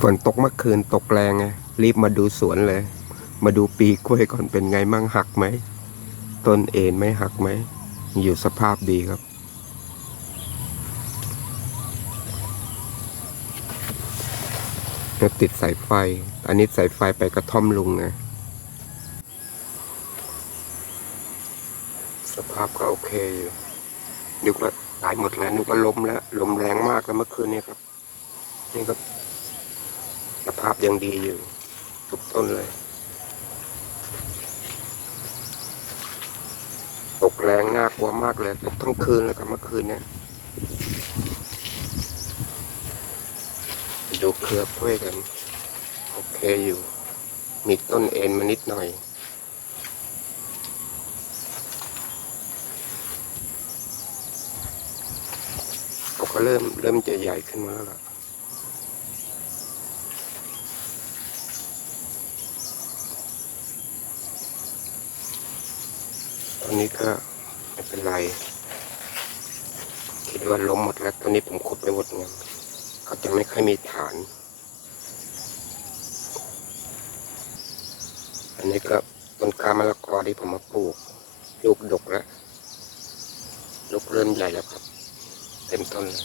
ฝนตกเมื่อคืนตกแรงไงรีบมาดูสวนเลย มาดูปีกล้วยก่อนเป็นไงมั่งหักไหมต้นเอ็นไม่หักไหม อยู่สภาพดีครับ ติดสายไฟ อันนี้สายไฟไปกระท่อมลุงไงสภาพก็โอเคอยู่นึกว่าตายหมดแล้วนึกว่าลมแล้ว ลมแรงมากแล้วเมื่อคืนนี้ครับ นี่ก็ สภาพยังดีอยู่ทุกต้นเลย ตกแรงน่ากลัวมากเลยตกทั้งคืนเลยครับเมื่อคืนเนี่ยดูเครือกล้วยกัน โอเคอยู่ มีต้นเอ็นมานิดหน่อยเขาก็เริ่มเริ่มจะใหญ่ขึ้นมาแล้วล่ะ ตอนนี้ก็ไม่เป็นไร คิดว่าล้มหมดแล้วตอนนี้ผมขุดไปหมดเงินเขาจะไม่ค่อยมีฐาน อันนี้ก็ต้นกามะละกอที่ผมมาปลูกลูกดกแล้วลูกเริ่มใหญ่แล้วครับ เต็มต้นเลย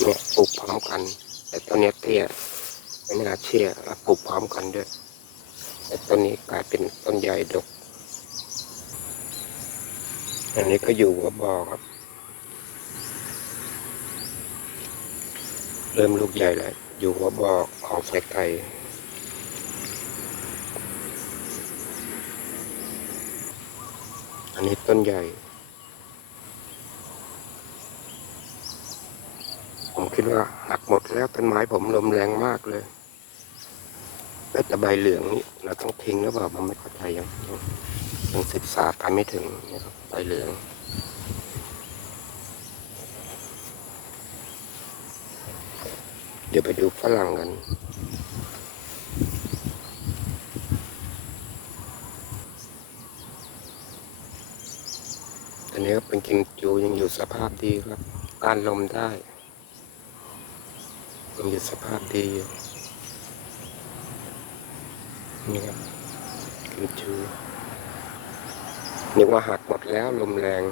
เนี่ยปลูกพร้อมกัน แต่ต้นนี้เตี้ย ไม่น่าเชื่อปลูกพร้อมกันด้วยแต่ต้นนี้กลายเป็นต้นใหญ่ดก อันนี้ก็อยู่หัวบอครับ เริ่มลูกใหญ่แล้วอยู่หัวบอของสายไก่อันนี้ต้นใหญ่ ผมคิดว่าหักหมดแล้วต้นไม้ผมลมแรงมากเลย แต่ใบเหลืองนี่เราต้องทิ้งหรือเปล่าผมไม่เข้าใจยังยังยังศึกษาไปไม่ถึงนะครับใบเหลืองเดี๋ยวไปดูฝรั่งกัน อันนี้ก็เป็นกิงจูยังอยู่สภาพดีครับก้านลมได้ ยังอยู่สภาพดีอยู่ นี่ครับกิงจูนึกว่าหักหมดแล้วลมแรง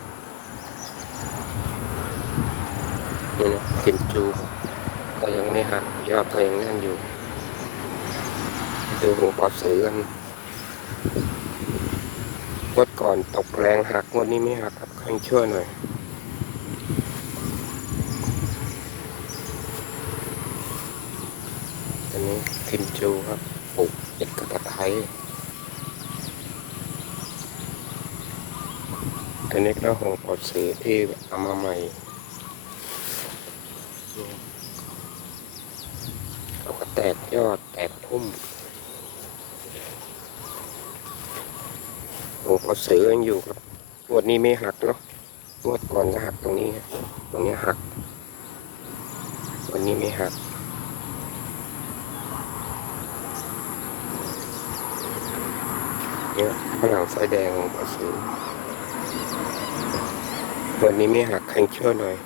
นี่นะกิงจูก็ยังไม่หักยอดก็ยังแน่นอยู่ ดูหัวปอเสือกันงวดก่อนตกแรงหักงวดนี้ไม่หักครับแข่งช่วยหน่อยอันนี้คิมจูครับ ช้อันนี้ก็หงปอดเสีที่เอามาใหม่เราก็แตกยอดแตกพุ่มหงปอดสือยังอยู่ครับงวดนี้ไม่หักเนาะงวดก่อนก็หักตรงนี้ ตรงนี้หัก วันนี้ไม่หัก เนี่ยฝรั่งไฟแดงของปลาสูวันนี้ไม่หักแข่งชื่อหน่อย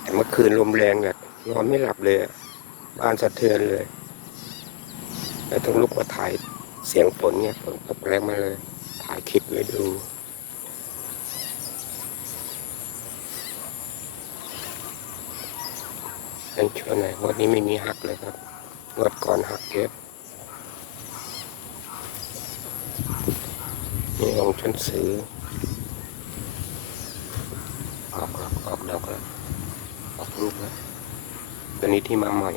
แต่เมื่อคืนลมแรงแบบนอนไม่หลับเลยบ้านสะเทือนเลย แล้วต้องลุกมาถ่ายเสียงฝนเนี่ยฝนตกแรงมาเลย ถ่ายคลิปไว้ดูแข่งชื่อหน่อยวันนี้ไม่มีหักเลยครับงวดก่อนหักเยอะ นี่ของชั้นซื้อออกออกออกดอกแล้วออกลูกแล้วตัวนี้ที่มาใหม่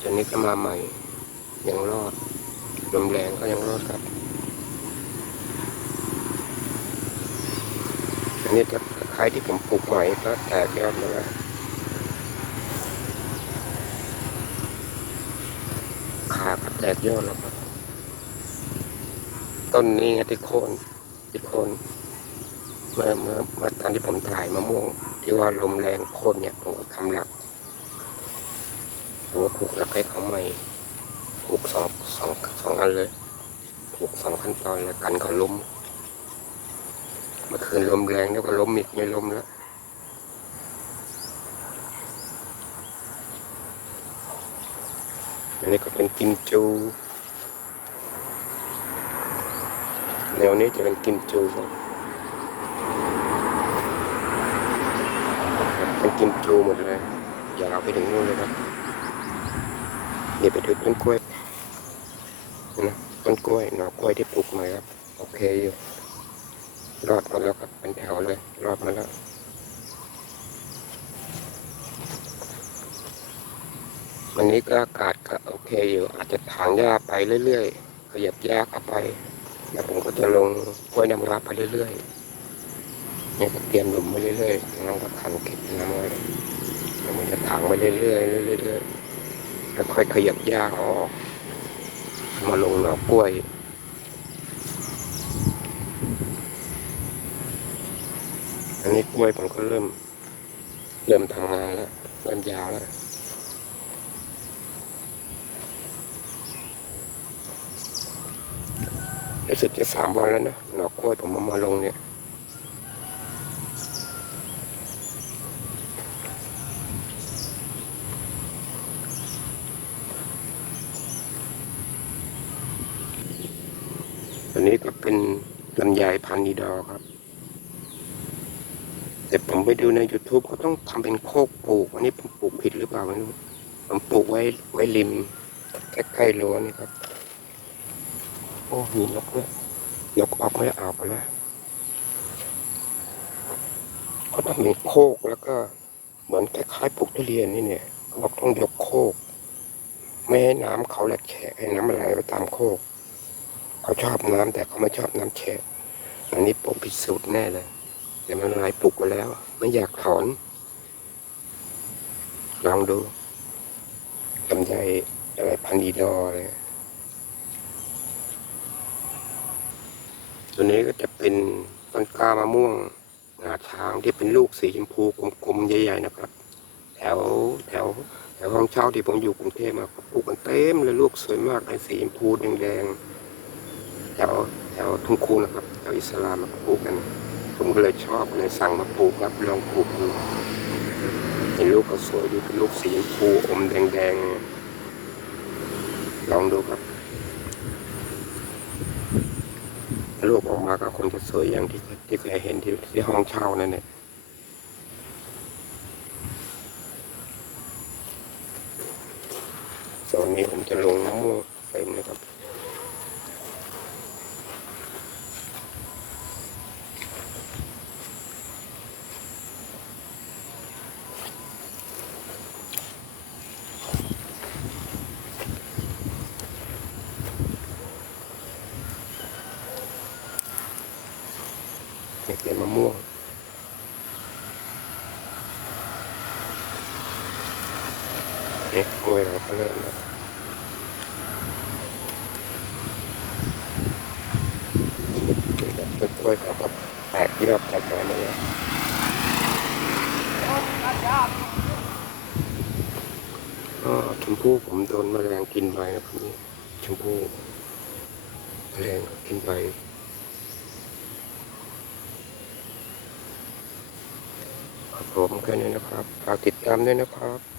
ตัวนี้ก็มาใหม่ ยังรอดลมแรงก็ยังรอดครับอันนี้ตะคร้ายที่ผมปลูกใหม่ก็แตกยอดมาแล้ว ขาก็ แตกยอดแล้วครับต้นนี้ที่โคนที่โคนเมื่อเมื่อเมื่อตอนที่ผมถ่ายมะม่วงที่ว่าลมแรงโคนเนี่ยผมก็ทำหลักผมก็ผูกหลักให้เขาใหม่ผูกสองสองสองอันเลยผูลูกสองขั้นตอนแล้วกันเขาล้มเมื่อคืนลมแรงแล้วก็ล้มอีกไม่ล้มแล้ว นี้ก็เป็นกิมจู แนวนี้จะเป็นกิมจูครับเป็นกิมจูหมดเลยยาวไปถึงนู่นเลยครับนี่ไปถึงต้นกล้วยนะต้นกล้วยหน่อกล้วยที่ปลูกใหม่ครับ โอเคอยู่ รอดมาแล้วครับเป็นแถวเลย รอดมาแล้ว วันนี้ก็อากาศก็โอเคอยู่ อาจจะถางหญ้าไปเรื่อยๆ ขยับหญ้าเข้าไป แล้วผมก็จะลงกล้วยน้ำว้าไปเรื่อยๆเนี่ยก็เตรียมหลุมไปเรื่อยๆน้องก็ขันเก็บน้ำไว้แล้วมันจะถางไปเรื่อยๆเรื่อยๆแล้วค่อยขยับหญ้าออกมาลงหน่อกล้วยอันนี้กล้วยผมก็เริ่ม เริ่มทำงานแล้วเริ่มยาวแล้ว รู้สึกจะสามวันแล้วนะหน่อกล้วยผมเอามาลงเนี่ยอันนี้ก็เป็นลำไยพันธุ์นีดอครับ แต่ผมไปดูใน YouTube เขาต้องทำเป็นโคกปลูก อันนี้ผมปลูกผิดหรือเปล่าไม่รู้ ผมปลูกไว้ไว้ริมใกล้ๆรั้วนี่ครับ อ้มีนกด้วยนกออกไม่เอาไปแล้วเขาทำเป็นโคกแล้วก็ เหมือนคล้ายๆปลูกทุเรียนนี่เนี่ยเขาบอกต้องยกโคก ไม่ให้น้ำเขาแหลกแฉะให้น้ำมันไหลไปตามโคก เขาชอบน้ำแต่เขาไม่ชอบน้ำแฉะอันนี้ผมพิดสูจน์แน่เลยแต่มันไหลปลูกไปแล้ว ไม่อยากถอน ลองดูลำไยอะไรพันธุ์อีดอเลย ตัวนี้ก็จะเป็นต้นกล้ามะม่วงงาช้างที่เป็นลูกสีชมพูกลมๆใหญ่ๆนะครับ แถวแถวแถวห้องเช่าที่ผมอยู่กรุงเทพมาปลูกกันเต็มเลยลูกสวยมากเลยสีชมพูแดงๆแถวแถวทุ่งคูนะครับแถวอิสลามมาปลูกกัน ผมก็เลยชอบเลยสั่งมาปลูกครับลองปลูกดูเห็นลูกก็สวยดีเป็นลูกสีชมพูอมแดงๆลองดูครับ ลูกออกมาก็คงจะสวยอย่างที่ที่เคยเห็นที่ที่ห้องเช่านั่นแหละส่วนนี้ผมจะลงมะม่วงเต็มเลยครับ เก็บเป็นมะม่วง เนี่ยกล้วยเราก็เริ่มแล้วต้นกล้วยเขาก็แตกยอดจากมาแล้วก็ชมพู่ผมโดนแมลงกินไปนะครับนี่ชมพู่แมลงกินไปครับผมแค่นี้นะครับฝากติดตามด้วยนะครับ